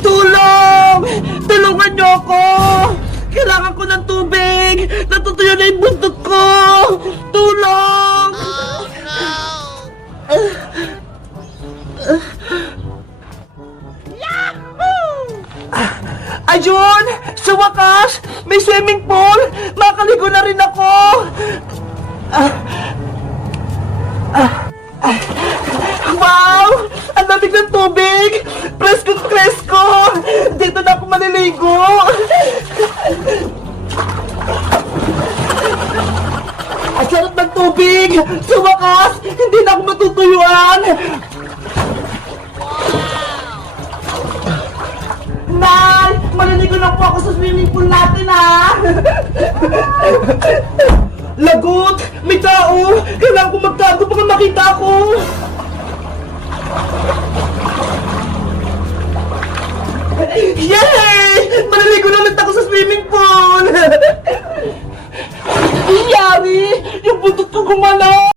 Tulong! Tulungan niyo ako! Kailangan ko ng tubig! Natutuyo na yung buntot ko! Tulong! Ayun! Sa wakas! May swimming pool! Makaligo na rin ako! Wow! Ang lamig ng tubig! Presko! Dito na ako maliligo! Ang sarap ng tubig! Sa wakas! Hindi na ako matutuyuan! Nay! Maliligo na po ako sa swimming pool natin, ha! Lagot! May tao! Kailangan ko magtago baka makita ako! Yay! Maliligo na ulit ako sa swimming pool! Iyari! Yung buntot ko gumalaw!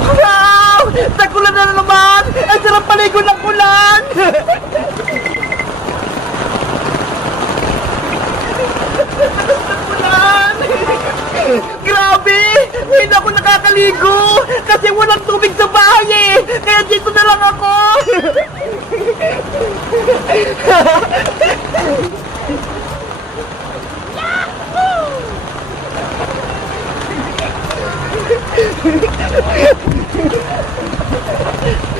Wow! Tagulan na naman! Ang sarap paligo ng ulan! Ulan! Grabe! Hindi ako nakakaligo! Kasi walang tubig sa bahay eh! Kaya dito na lang ako!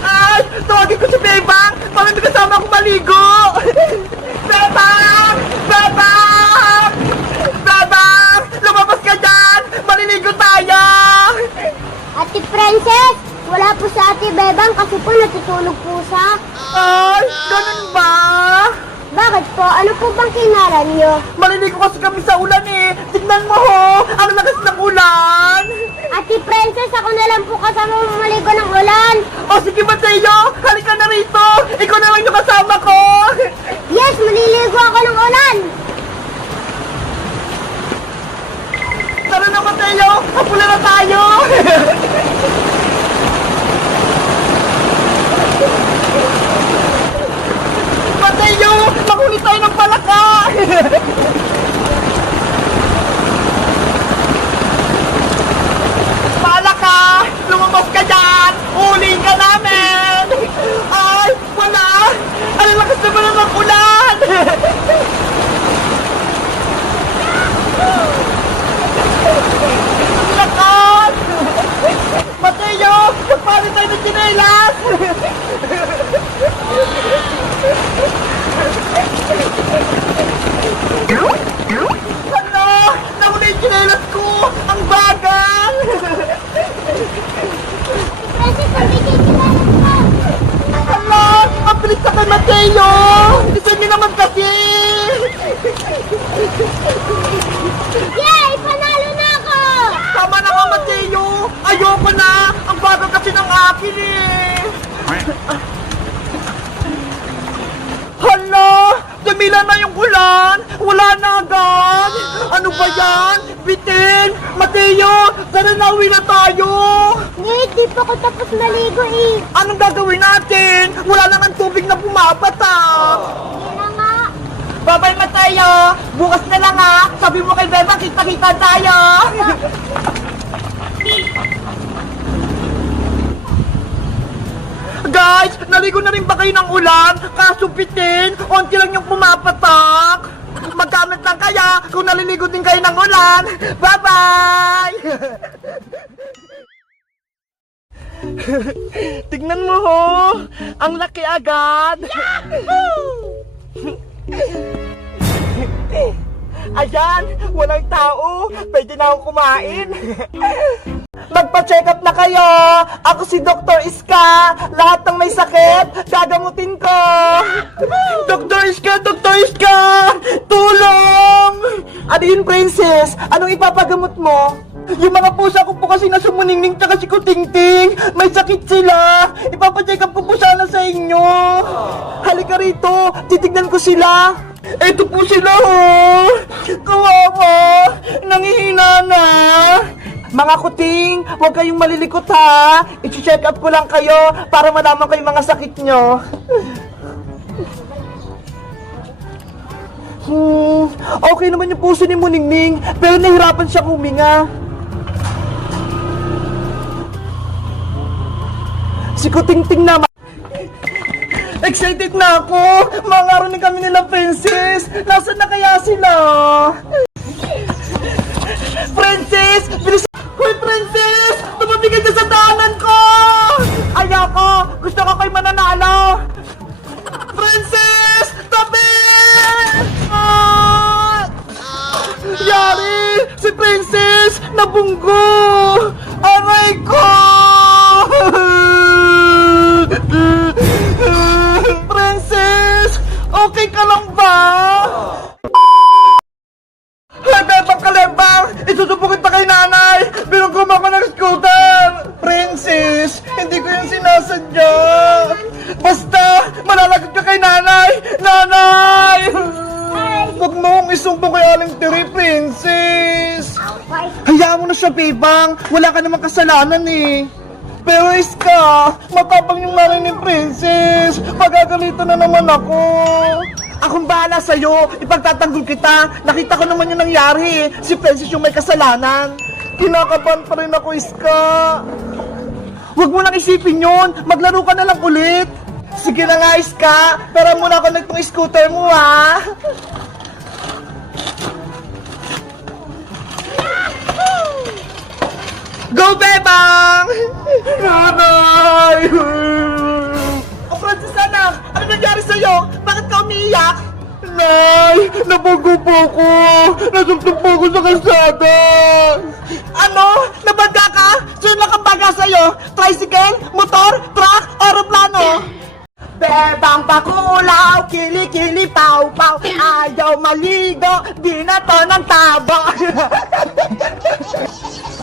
Ay! Tawagin ko si Bebang! Bakit may kasama akong maligo? Bebang! Bebang! Bebang! Lumabas ka dyan! Maliligo tayo! Ate Princess, wala po sa Ate Bebang kasi po natutulog po siya. Ay! Ganun ba? Bakit po? Ano po bang kinaran niyo? Maliligo kasi kami sa ulan eh! Tignan mo ho! Ang lakas ng ulan! Ate Princess, ako na lang po kasama maligo ng ulan. O sige Mateo! Halika na rito! Ikaw na lang yung kasama ko! Yes, maliligo ako ng ulan. Tara na Mateo! Kapula na tayo! Bilis na kay Mateo! Gusto niyo naman kasi! Yay! Panalo na ako! Tama na nga, Mateo! Ayoko na! Ang bagal kasi ng akin eh! Hala! Tumila na yung ulan! Wala na agad! Ano ba yan? Bitin! Mateo! Tara na, uwi na tayo! Wait, di pa ako tapos maligo eh. Anong gagawin natin? Wala naman tubig na pumapatak! Hindi na nga. Bye-bye, Mateo! Bukas na lang ha! Sabi mo kay Beba, kita-kita tayo! Guys, naligo na rin ba kayo ng ulan? Kaso bitin, onti lang yung pumapatak. Magkamit lang kaya kung naliligo din kayo ng ulan. Bye-bye! Tignan mo ho, ang laki agad. Ayan, walang tao. Pwede na akong kumain. Magpa-check up na kayo! Ako si Dr. Iska! Lahat ng may sakit, gagamutin ko! Dr. Iska! Dr. Iska! Tulong! Ano yun, Princess? Anong ipapagamot mo? Yung mga pusa ko po kasi na sumuningning tsaka si Kutingting, may sakit sila! Ipapacheck up ko po sana sa inyo! Halika rito, titignan ko sila! Eto po sila, oh! Kawawa! Nangihina na! Mga kuting, huwag kayong malilikot ha. I-check up ko lang kayo para malaman ko yung mga sakit nyo. Okay naman yung puso ni Muningning, pero nahirapan siya huminga. Si Kutingting naman. Excited na ako! Mangaranin kami nila, Princess! Nasaan na kaya sila? Princess! Bilis! Hoy, Princess! Tumabi ka dyan sa daanan ko! Ayoko! Gusto ko kayo mananalo! Princess! Tabi! Ah! Yari! Si Princess! Nabunggo! Aray ko! Princess! Okay ka lang ba? Bebang kalebang! Isusubukin pa kay nanay! Binugom ako ng scooter! Princess! Hindi ko yung sinasadya! Basta! Malalagot ka kay nanay! Nanay! Huwag mo kong isumbong kay Aling Tiri, Princess! Hayaan mo na siya, Bebang! Wala ka namang kasalanan eh! Pero Iska, matapang yung nanay ni Princess! Pagagalitan na naman ako! Akong bahala sa'yo, ipagtatanggol kita. Nakita ko naman yung nangyari. Si Princess yung may kasalanan. Kinakabahan pa rin ako, Iska. Huwag mo nang isipin yun. Maglaro ka na lang ulit. Sige na nga, Iska. Pero muna connect tong scooter mo, ha? Go, Bebang! Nanay! O, Princess anak, ano nangyari sa'yo? Bakit ka umiiyak? Nay! Nabago po ko! Nasugtog po ko sa kalsada! Ano? Nabaga ka? Sino nakabaga sa'yo? Tricycle? Motor? Truck? Aeroplano? Bebang pakulaw, kili-kili, paw-paw. Ayaw maligo, di na to ng tabo.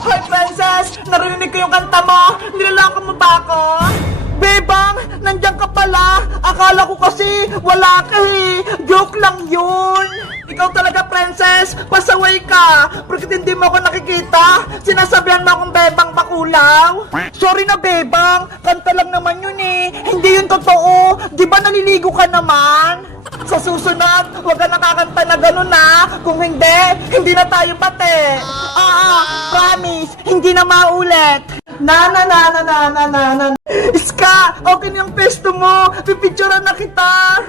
Hoy, Princess! Narinig ko yung kanta mo! Nilalakan mo ba ako? Bebang! Nandiyan ka pala! Akala ko kasi wala ka eh! Joke lang yun! Ikaw talaga, Princess! Pasaway ka! Bakit hindi mo ako nakikita? Sinasabihan mo akong Bebang Bakulaw? Sorry na, Bebang! Kanta lang naman yun eh! Hindi yun totoo! Di ba naliligo ka naman? Sa susunod, huwag ka nakakanta na gano'n na! Kung hindi, hindi na tayo pati! Promise! Hindi na maulit! Na. Iska! Okay na yung pesto mo! Pipicturean na kita!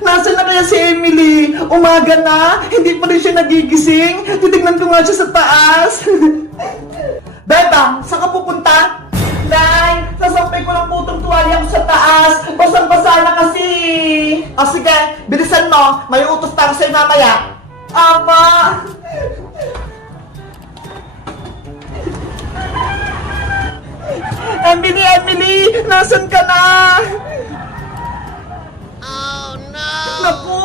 Nasaan na kaya si Emily? Umaga na? Hindi pa rin siya nagigising? Titignan ko nga siya sa taas. Bebang, saan ka pupunta? Nay, sasampay ko ng putong tuwalya ko sa taas. Basang-basa na kasi. O sige, bilisan mo. May utos pa ako sa'yo mamaya. Ama! Nasaan ka na? Naku,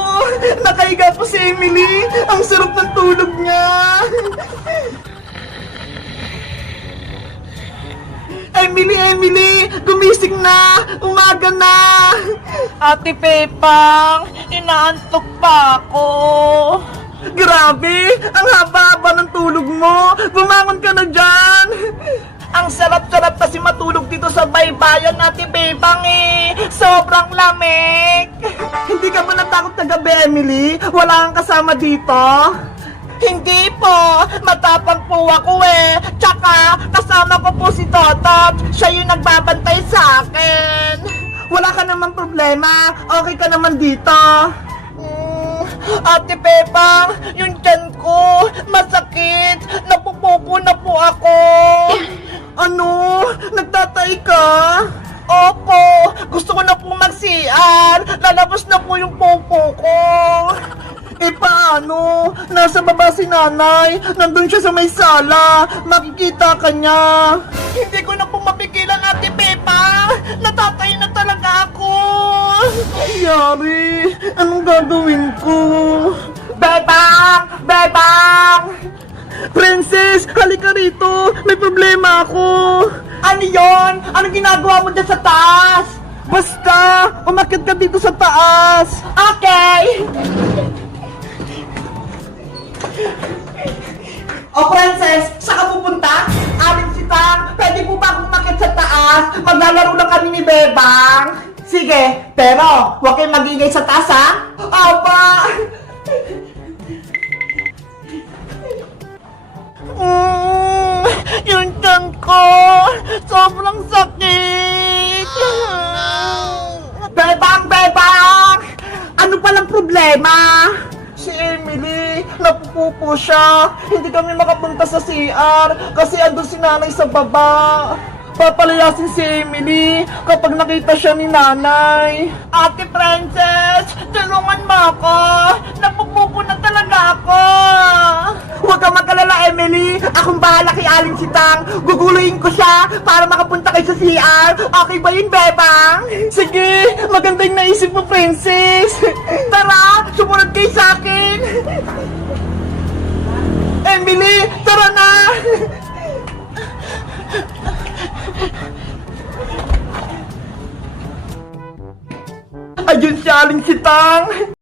nakahiga po si Emily. Ang sarap ng tulog niya. Emily, gumising na. Umaga na. Ate Pepang, inaantok pa ako. Grabe, ang haba-haba ng tulog mo. Bumangon ka na dyan. Ang sarap-sarap kasi matulog dito sa baybayan, Ate Pepang eh. Sobrang lamig. Hindi ka ba natakot na gabi, Emily? Wala kang kasama dito? Hindi po, matapang po ako eh. Tsaka, kasama ko po si Totot. Siya yung nagbabantay sa akin. Wala ka naman problema. Okay ka naman dito. Ate Pepang, yung tiyan ko, masakit. Napupupo na po ako. Ano? Nagtatay ka? Opo, gusto ko na po mag-CR. Lalabas na po yung popo ko. Eh paano? Nasa baba si nanay. Nandun siya sa may sala. Makikita ka niya. Hindi ko na po mapigilan, Ate Pepa. Natatay na talaga ako. Yari, anong gagawin ko? Bebang! Bebang! Princess, halika rito. May problema ako. Ano yon? Anong ginagawa mo dyan sa taas? Basta, umakyat ka dito sa taas. Okay! O Princess, saan ka pupunta? Alin si Tang, pwede po ba akong umakyat sa taas? Maglalaro lang kami ni Bebang. Sige, pero huwag kayong magingay sa taas ha? Opa! Yung tiyan ko, sobrang sakit. Bebang, Bebang! Ano palang problema? Si Emily, napupupo siya. Hindi kami makapunta sa CR kasi andun si nanay sa baba. Papalayasin si Emily kapag nakita siya ni nanay. Ate Princess, tulungan mo ako. Napupupo na talaga ako. Huwag ka mag-alala, Emily. Akong bahala kay Aling Sitang. Guguluhin ko siya para makapunta kayo sa CR. Okay ba yun, Bebang? Sige, maganda yung naisip mo, Princess. Tara, sumunod kayo sa akin. Emily, tara na! Ayun si Aling Sitang.